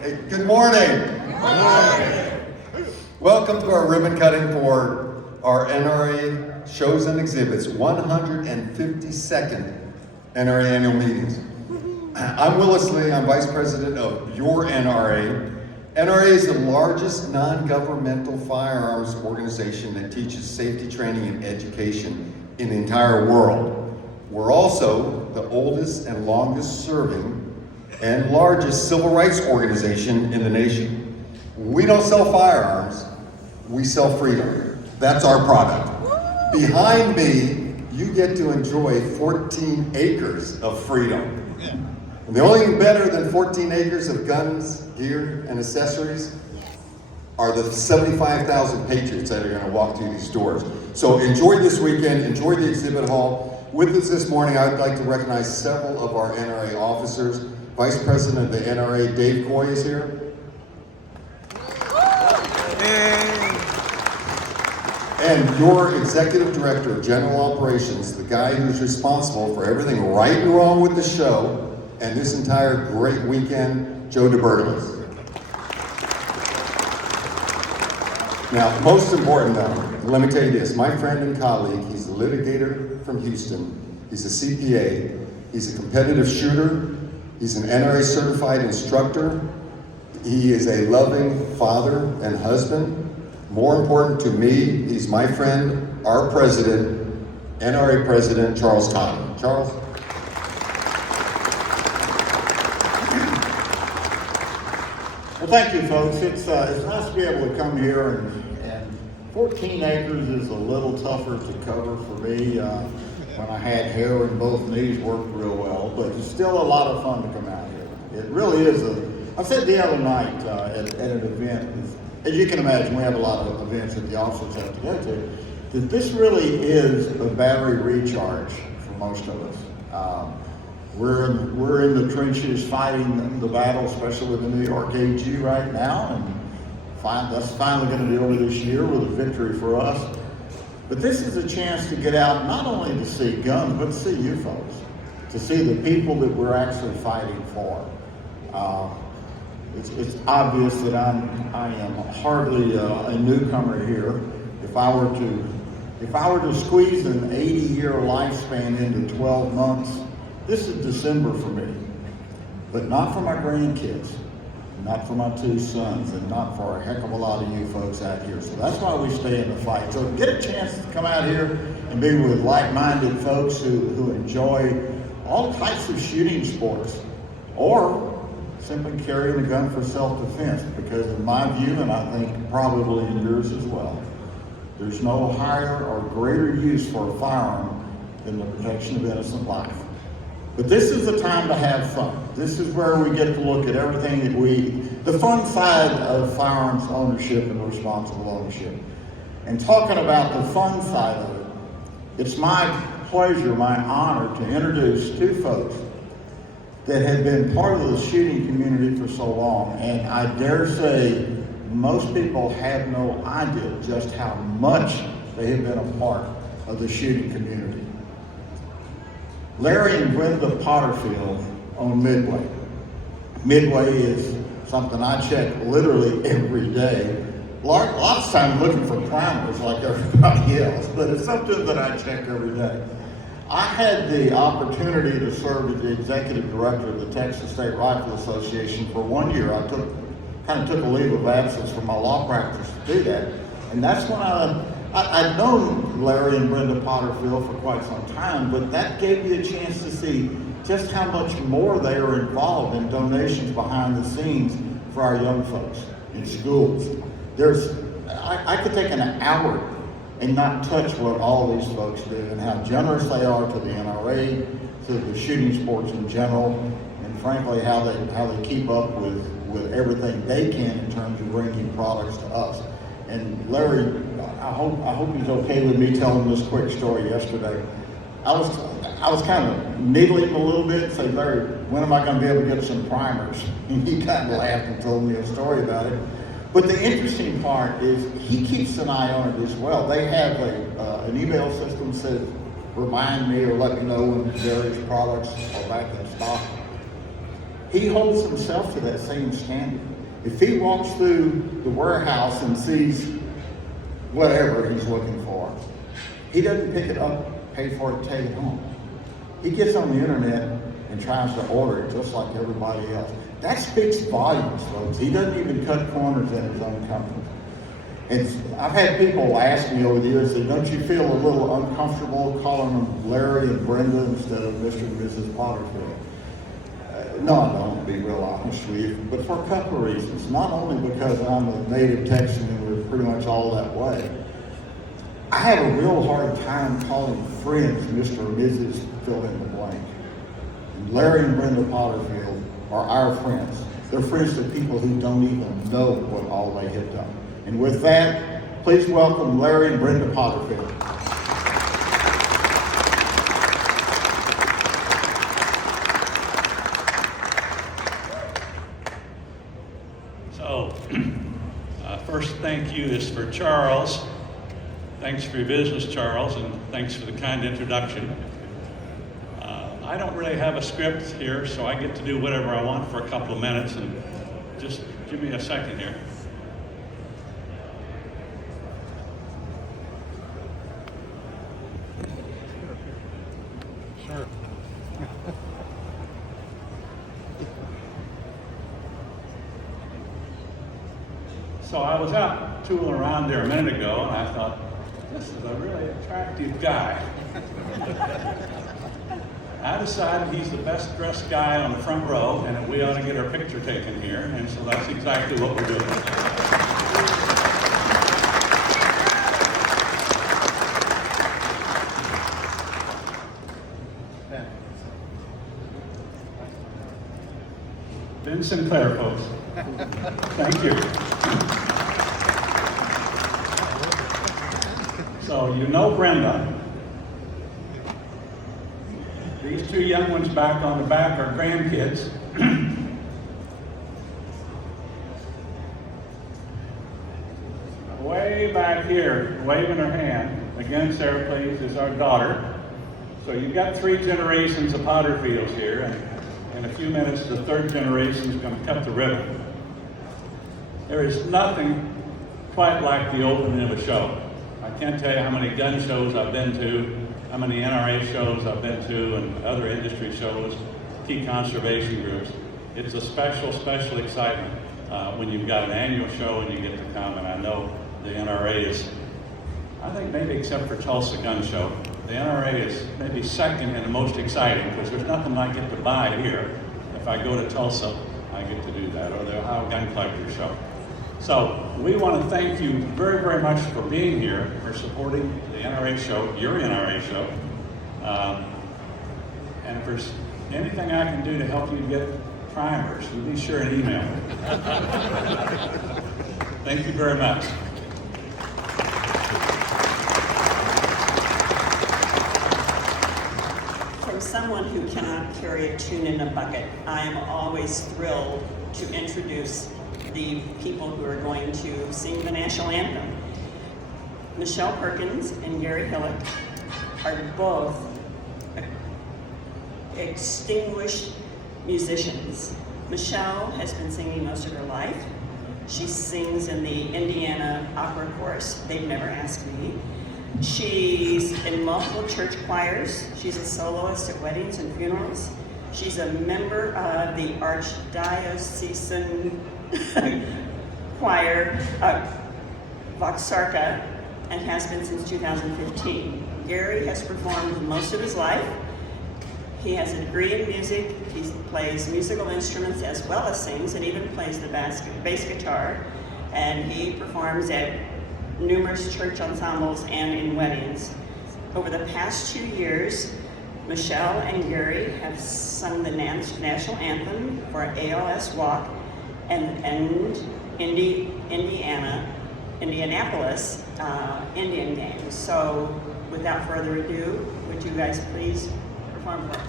Hey, good morning. Good morning. Welcome to our ribbon cutting for our NRA shows and exhibits, 152nd NRA annual meetings. I'm Willis Lee, I'm Vice President of your NRA. NRA is the largest non-governmental firearms organization that teaches safety training and education in the entire world. We're also the oldest and longest serving and largest civil rights organization in the nation. We don't sell firearms, we sell freedom. That's our product. Behind me, you get to enjoy 14 acres of freedom. And the only thing better than 14 acres of guns, gear, and accessories are the 75,000 patriots that are going to walk through these doors. So enjoy this weekend, enjoy the exhibit hall. With us this morning, I'd like to recognize several of our NRA officers. Vice President of the NRA, Dave Coy, is here. And your Executive Director of General Operations, the guy who's responsible for everything right and wrong with the show and this entire great weekend, Joe DeBergalis. Now, most important though, let me tell you this, my friend and colleague, he's a litigator from Houston, he's a CPA, he's a competitive shooter, he's an NRA certified instructor, he is a loving father and husband. More important to me, he's my friend, our president, NRA President Charles Totten. Charles? Well, thank you, folks. It's nice to be able to come here, and 14 acres is a little tougher to cover for me. When I had hair in both knees, worked real well, but it's still a lot of fun to come out here. It really is I said the other night at an event, as you can imagine, we have a lot of events that the officers have to go to, that this really is a battery recharge for most of us. We're in the trenches fighting the battle, especially with the New York AG right now, and that's finally going to be over this year with a victory for us. But this is a chance to get out, not only to see guns, but to see you folks, to see the people that we're actually fighting for. It's obvious that I am hardly a newcomer here. If I were to squeeze an 80-year lifespan into 12 months, this is December for me. But not for my grandkids, not for my 2 sons, and not for a heck of a lot of you folks out here. So that's why we stay in the fight. So get a chance to come out here and be with like-minded folks who enjoy all types of shooting sports, or simply carrying a gun for self-defense, because in my view, and I think probably in yours as well, there's no higher or greater use for a firearm than the protection of innocent life. But this is the time to have fun. This is where we get to look at everything the fun side of firearms ownership and responsible ownership. And talking about the fun side of it, it's my pleasure, my honor to introduce 2 folks that have been part of the shooting community for so long, and I dare say most people have no idea just how much they have been a part of the shooting community. Larry and Brenda Potterfield own Midway. Midway is something I check literally every day. Lots of times looking for climbers like everybody else, but it's something that I check every day. I had the opportunity to serve as the executive director of the Texas State Rifle Association for 1 year. I kind of took a leave of absence from my law practice to do that. And that's when I'd known Larry and Brenda Potterfield for quite some time, but that gave me a chance to see just how much more they are involved in donations behind the scenes for our young folks in schools. I could take an hour and not touch what all these folks do, and how generous they are to the NRA, to the shooting sports in general, and frankly how they keep up with everything they can in terms of bringing products to us. And Larry, I hope he's okay with me telling this quick story yesterday. I was kind of needling him a little bit and said, Larry, when am I going to be able to get some primers? And he kind of laughed and told me a story about it. But the interesting part is he keeps an eye on it as well. They have an email system that says, remind me or let me know when various products are back in stock. he holds himself to that same standard. If he walks through the warehouse and sees whatever he's looking for, he doesn't pick it up, pay for it, take it home. He gets on the internet and tries to order it just like everybody else. That speaks volumes, folks. He doesn't even cut corners in his own company. I've had people ask me over the years, say, don't you feel a little uncomfortable calling them Larry and Brenda instead of Mr. and Mrs. Potterfield? No, I don't, to be real honest with you, but for a couple of reasons. Not only because I'm a native Texan and we're pretty much all that way. I have a real hard time calling friends Mr. or Mrs. fill in the blank. And Larry and Brenda Potterfield are our friends. They're friends to people who don't even know what all they have done. And with that, please welcome Larry and Brenda Potterfield. So, first thank you is for Charles. Thanks for your business, Charles, and thanks for the kind introduction. I don't really have a script here, so I get to do whatever I want for a couple of minutes, and just give me a second here. Sure. So I was out tooling around there a minute ago, and I thought, this is a really attractive guy. I decided he's the best dressed guy on the front row, and that we ought to get our picture taken here, and so that's exactly what we're doing. Ben Sinclair, folks. Thank you. So you know Brenda. These two young ones back on the back are grandkids. Way back here, waving her hand, again, Sarah, please, is our daughter. So you've got 3 generations of Potterfields here, and in a few minutes, the 3rd generation is going to cut the ribbon. There is nothing quite like the opening of a show. I can't tell you how many gun shows I've been to, how many NRA shows I've been to, and other industry shows, key conservation groups. It's a special excitement when you've got an annual show and you get to come, and I know the NRA is, I think maybe except for Tulsa Gun Show, the NRA is maybe second and the most exciting, because there's nothing I get to buy here. If I go to Tulsa, I get to do that, or the Ohio Gun Collector Show. So we want to thank you very much for being here, for supporting the NRA show, your NRA show. And if there's anything I can do to help you get primers, you be sure and email me. Thank you very much. From someone who cannot carry a tune in a bucket, I am always thrilled to introduce the people who are going to sing the national anthem. Michelle Perkins and Gary Hillock are both extinguished musicians. Michelle has been singing most of her life. She sings in the Indiana Opera Chorus. They've never asked me. She's in multiple church choirs. She's a soloist at weddings and funerals. She's a member of the Archdiocesan choir, Voxarca, and has been since 2015. Gary has performed most of his life. He has a degree in music. He plays musical instruments as well as sings, and even plays the bass guitar. And he performs at numerous church ensembles and in weddings. Over the past 2 years, Michelle and Gary have sung the national anthem for ALS Walk and Indianapolis Indian Games. So without further ado, would you guys please perform for us?